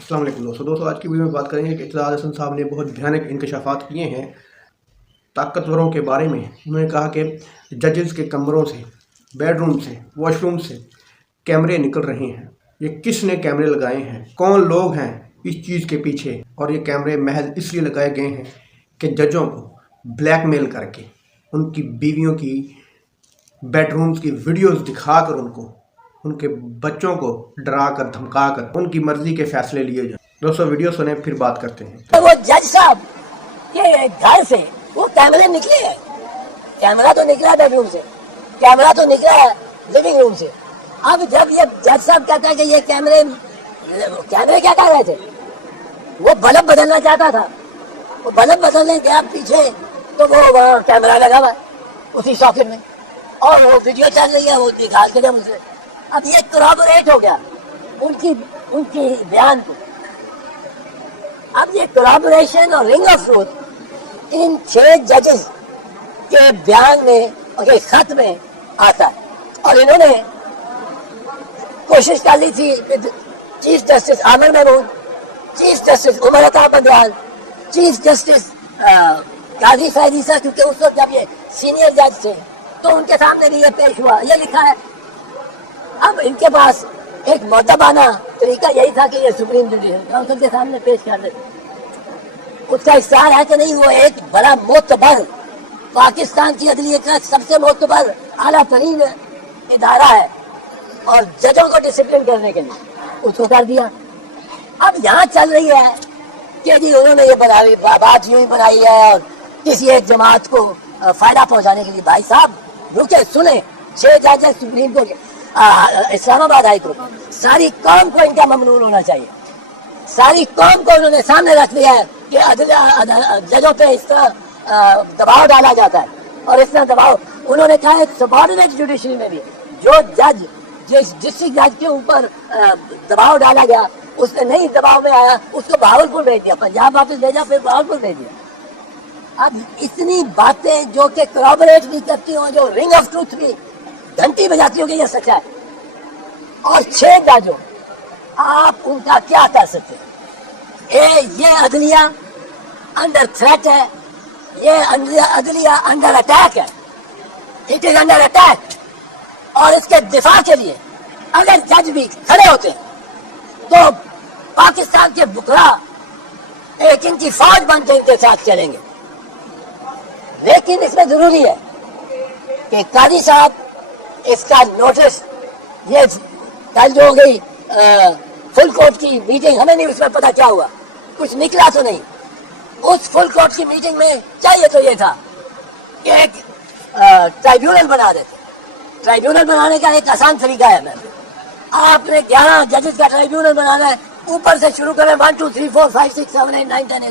अस्सलाम वालेकुम दोस्तों आज की वीडियो में बात करेंगे कि इत्तेज़ाद हसन साहब ने बहुत भयानक इंकशाफात किए हैं ताकतवरों के बारे में। उन्होंने कहा कि जजेस के कमरों से, बेडरूम से, वॉशरूम से कैमरे निकल रहे हैं। ये किसने कैमरे लगाए हैं, कौन लोग हैं इस चीज़ के पीछे, और ये कैमरे महज इसलिए लगाए गए हैं कि जजों को ब्लैकमेल करके उनकी बीवियों की बेडरूम्स की वीडियोस दिखाकर उनके बच्चों को डरा कर धमका कर उनकी मर्जी के फैसले लिए जाए। दोस्तों वीडियो सुने फिर बात करते हैं। तो वो जज साहब के घर से वो कैमरे निकले हैं। कैमरा तो निकला बेडरूम से, कैमरा तो निकला है लिविंग रूम से। अब जब ये जज साहब कहता है कि ये कैमरे क्या कर रहे थे, वो बल्ब बदलना चाहता था। वो बल्ब बदलने गया पीछे तो वो वहाँ कैमरा लगा हुआ उसी सॉकेट में और वो वीडियो चल रही है, वो दिखा के जब मुझे अब ये कोलैबोरेट हो गया उनकी बयान को। अब ये कोलैबोरेशन और रिंग ऑफ ट्रूथ इन 6 जजेस के बयान में और एक खत में आता है। और इन्होंने कोशिश कर ली थी chief justice Amir Mahmood, chief justice Umar Ata Bandial, chief justice Qazi Faizi साहब, क्योंकि उस वक्त जब ये सीनियर जज थे तो उनके सामने भी ये पेश हुआ, ये लिखा है। अब इनके पास एक मोतबाना तरीका यही था कि ये सुप्रीम जुडिशल काउंसिल के सामने पेश कर दे। उसका इख्तियार है कि नहीं, वो एक बड़ा मोतबर पाकिस्तान की अदलियत का सबसे मोतबर आला तरीन इदारा है और जजों को डिसिप्लिन करने के लिए उसको कर दिया। अब यहाँ चल रही है कि जी उन्होंने ये बनाई बात यूं ही बनाई है और किसी एक जमात को फायदा पहुंचाने के लिए। भाई साहब रुके, सुने। 6 जज supreme court, Islamabad high court, सारी कौम को इनका ममनून होना चाहिए। सारी कौम को उन्होंने सामने रख दिया है कि जजों पे इस तरह दबाव डाला जाता है और इस तरह दबाव उन्होंने कहा है सबऑर्डिनेट जुडिशरी में भी जो जज डिस्ट्रिक्ट जज के ऊपर दबाव डाला गया, उसने नहीं दबाव में आया, उसको बहावलपुर भेज दिया, पंजाब वापस भेजा, फिर बहावलपुर भेज दिया। अब इतनी बातें जो कि कोलैबोरेट भी करती हो, जो रिंग ऑफ ट्रूथ भी घंटी बजाती हो कि ये सच्चा है, और 6 जजों आप उनका क्या कर सकते हैं? ये अदलिया अंडर थ्रेट है, ये अदलिया अंडर अटैक है, इट इज अंडर अटैक। और इसके दिफा के लिए अगर जज भी खड़े होते तो पाकिस्तान के बुकरा एक इनकी फौज बन के इनके साथ चलेंगे। लेकिन इसमें जरूरी है कि काजी साहब इसका नोटिस, ये कल जो हो गई फुल कोर्ट की मीटिंग, हमें नहीं उसमें पता क्या हुआ, कुछ निकला तो नहीं। उस फुल कोर्ट की मीटिंग में चाहिए तो ये था कि एक ट्राइब्यूनल बना देते। ट्राइब्यूनल बनाने का एक आसान तरीका है, आपने 11 जजेस का ट्राइब्यूनल बनाना है, ऊपर से शुरू करें 1 2 3 4 5 6 7 8 9 10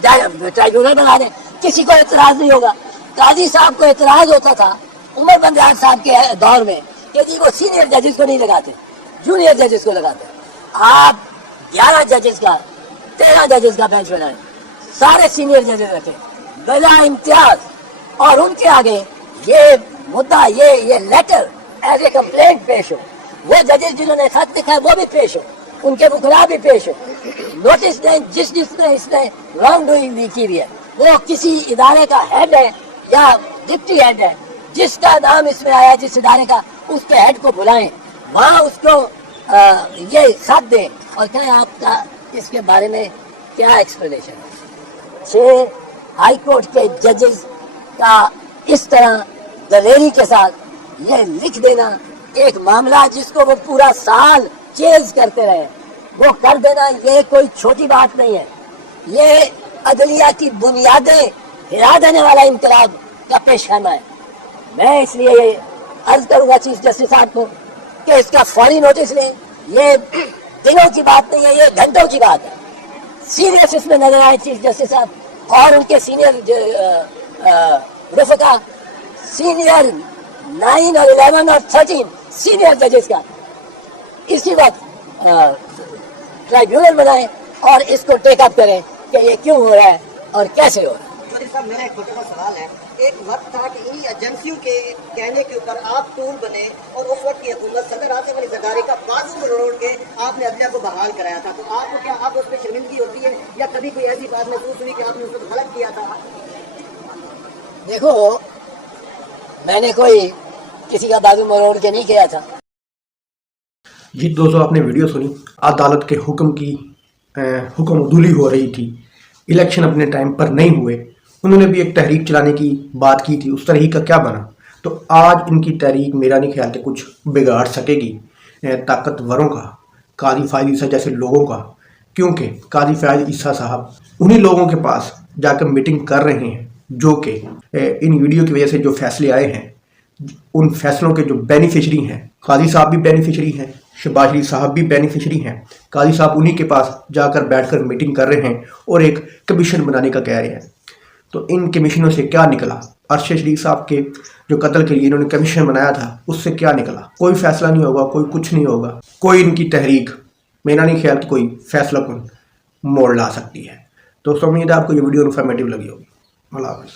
11 ट्राइब्यूनल बना दें, किसी को एतराज नहीं होगा। काजी साहब को एतराज होता था उमर बंदयाल साहब के दौर में कि जी वो सीनियर जजेस को नहीं लगाते, जूनियर जजेस को लगाते। आप 11 जजेस का 13 जजेस का बेंच बनाए, सारे सीनियर जजेस रखे बिला इम्तियाज, और उनके आगे ये मुद्दा, ये लेटर एज ए कंप्लेंट पेश हो। वो जजेस जिन्होंने खत लिखा है वो भी पेश हो, उनके मुखरा भी पेश हो, नोटिस दें जिसने इसने रॉन्ग डूइंग भी की है, वो किसी इदारे का हेड है या डिप्टी हेड है, जिसका नाम इसमें आया जिस इदारे का, उसके हेड को बुलाएं, वहाँ उसको ये खत दें और कहें आपका इसके बारे में क्या एक्सप्लेनेशन है। 6 हाई कोर्ट के जजेस का इस तरह दलेरी के साथ ये लिख देना, एक मामला जिसको वो पूरा साल चेज करते रहे, वो कर देना, ये कोई छोटी बात नहीं है। ये अदलिया की बुनियादें हिला देने वाला इंकलाब का पेशखाना है। मैं इसलिए अर्ज करूंगा चीफ जस्टिस साहब को कि इसका फौरी नोटिस लें। ये दिनों की बात नहीं है, ये घंटों की बात है। सीरियस इसमें नजर आए चीफ जस्टिस साहब और उनके सीनियर रफका, सीनियर 9 और 11 और 13 सीनियर जजेस का इसी वक्त ट्राइब्यूनल बनाएं और इसको टेकअप करें कि ये क्यों हो रहा है और कैसे हो रहा है। قادری صاحب میرا ایک چھوٹا سا سوال ہے. ایک وقت تھا کہ انہی ایجنسیوں کے کہنے کے اوپر آپ ٹول بنے اور اس وقت کی حکومت صدر آصف علی زرداری کا بازو مروڑ کے آپ نے عدلیہ کو بحال کرایا تھا. تو آپ کو کیا آپ اس پہ شرمندگی ہوتی ہے یا کبھی کوئی ایسی بات محسوس ہوئی کہ آپ نے اس وقت غلط کیا تھا؟ دیکھو میں نے کوئی کسی کا بازو مروڑ کے نہیں کیا تھا. جی دوستو آپ نے ویڈیو سنی. عدالت کے حکم کی حکم عدولی ہو رہی تھی، الیکشن اپنے ٹائم پر نہیں ہوئے، انہوں نے بھی ایک تحریک چلانے کی بات کی تھی. اس تحریک کا کیا بنا؟ تو آج ان کی تحریک میرا نہیں خیال کہ کچھ بگاڑ سکے گی طاقتوروں کا، قاضی فائز عیسیٰ جیسے لوگوں کا. کیونکہ قاضی فائز عیسیٰ صاحب انہی لوگوں کے پاس جا کر میٹنگ کر رہے ہیں جو کہ ان ویڈیو کی وجہ سے جو فیصلے آئے ہیں ان فیصلوں کے جو بینیفیشری ہیں. قاضی صاحب بھی بینیفیشری ہیں، شہباز شریف صاحب بھی بینیفیشری ہیں. قاضی صاحب انہی کے پاس جا کر بیٹھ کر میٹنگ کر رہے ہیں اور ایک کمیشن بنانے کا کہہ رہے ہیں. تو ان کمیشنوں سے کیا نکلا؟ ارشد شریف صاحب کے جو قتل کے لیے انہوں نے کمیشن بنایا تھا اس سے کیا نکلا؟ کوئی فیصلہ نہیں ہوگا، کوئی کچھ نہیں ہوگا. کوئی ان کی تحریک میرا نہیں خیال کہ کوئی فیصلہ کن موڑ لا سکتی ہے. تو امید ہے آپ کو یہ ویڈیو انفارمیٹیو لگی ہوگی. اللہ حافظ.